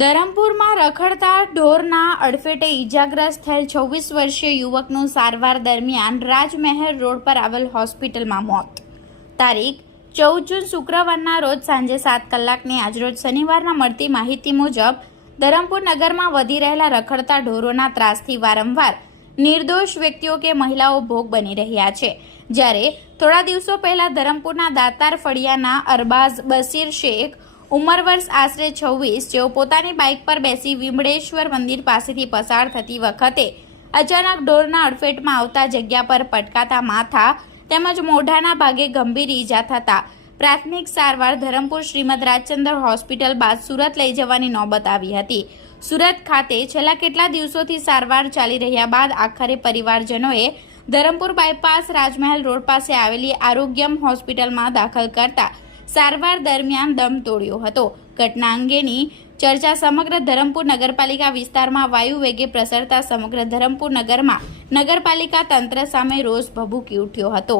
ધરમપુરમાં રખડતા ઢોરના અડફેટે ઈજાગ્રસ્ત થયેલ છવ્વીસ વર્ષીય યુવકનું સારવાર દરમિયાન રાજમહેર રોડ પર આવેલ હોસ્પિટલમાં મોત. તારીખ, ચૌદ જૂન શુક્રવારના રોજ સાંજે સાત કલાકની આજરોજ શનિવારના મળતી માહિતી મુજબ, ધરમપુર નગરમાં વધી રહેલા રખડતા ઢોરોના ત્રાસથી વારંવાર નિર્દોષ વ્યક્તિઓ કે મહિલાઓ ભોગ બની રહ્યા છે. જ્યારે થોડા દિવસો પહેલા ધરમપુરના દાતાર ફળિયાના અરબાઝ બસીર શેખ ઉંમર વર્ષ આશરે છવ્વીસ, જેઓ પોતાની બાઇક પર બેસી વિમળેશ્વર મંદિર પાસેથી પસાર થતી વખતે અચાનક ઢોરના અડફેટમાં આવતા જગ્યા પર પટકાતા માથા તેમજ મોઢાના ભાગે ગંભીર ઈજા થતા પ્રાથમિક સારવાર ધરમપુર શ્રીમદ રાજચંદ્ર હોસ્પિટલ બાદ સુરત લઈ જવાની નોબત આવી હતી. સુરત ખાતે છેલ્લા કેટલા દિવસોથી સારવાર ચાલી રહ્યા બાદ આખરે પરિવારજનોએ ધરમપુર બાયપાસ રાજમહેલ રોડ પાસે આવેલી આરોગ્યમ હોસ્પિટલમાં દાખલ કરતા સારવાર દરમિયાન દમ તોડ્યો હતો. ઘટના અંગેની ચર્ચા સમગ્ર ધરમપુર નગરપાલિકા વિસ્તારમાં વાયુ વેગે પ્રસરતા સમગ્ર ધરમપુર નગરમાં નગરપાલિકા તંત્ર સામે રોષ ભભૂકી ઉઠ્યો હતો.